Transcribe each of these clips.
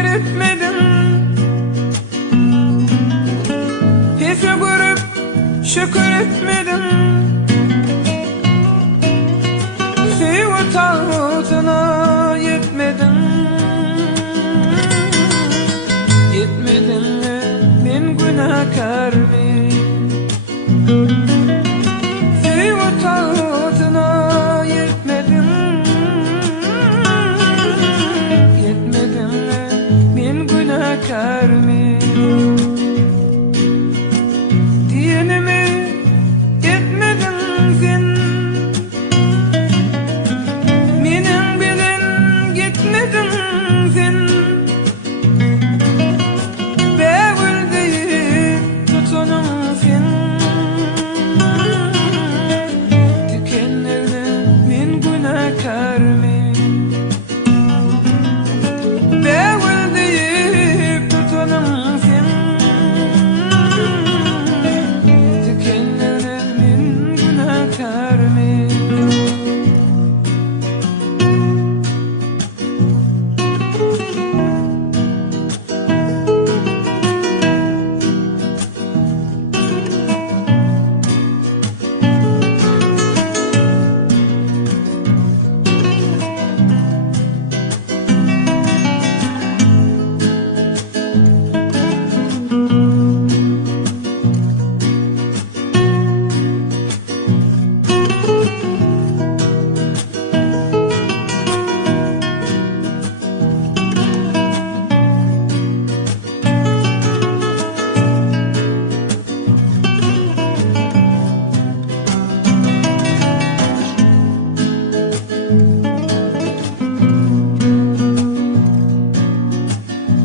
şükür etmedim. Hiç görüp şükür etmedim. Sevgi tağutuna yetmedim. Yetmedim mi men günahkar mi? Sevgi tağutuna yetmedim. Yetmedim mi men günahkar mi? Diyenimi yetmedin sen. Menin bilen gitmedin sen. Bägül deyip tutunum sen. Dikenlerde men günahkar mi? Bägül deyip tutunum sen. Dikenlerde men günahkar mi?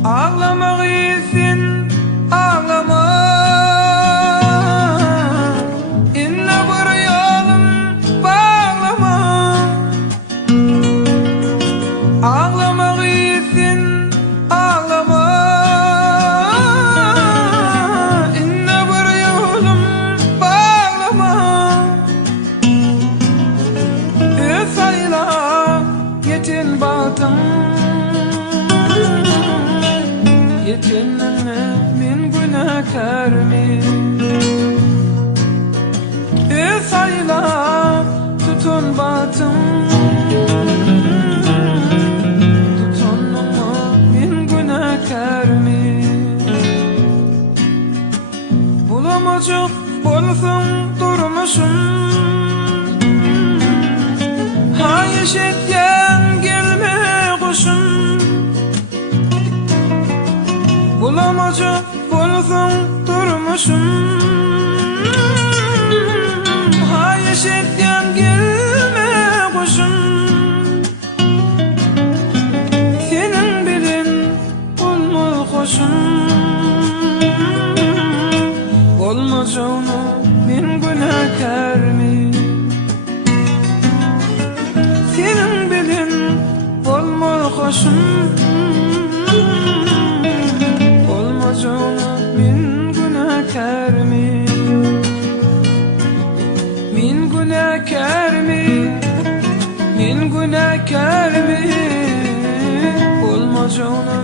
Ağlamak için ağlama. İnne bir yolum bağlama. Ağlamak için ağlama. İnne bir yolum bağlama. Sayla yetin batım. Yetinme men günahkar mi? Sayla tutun batım. Tutunma men günahkar mi? Bulamacak bolsun durmuşum. Hayiş etken gelme kuşum. Bulamacak bolsun durmuşum. Hayiş etken gelme kuşum. Senin bilin olma koşum. Olmacağını men günahkar mi? Senin bilin olma koşum. Olmacağını men günahkar mi? Men günahkar mi? Men günahkar mi? Olmacağını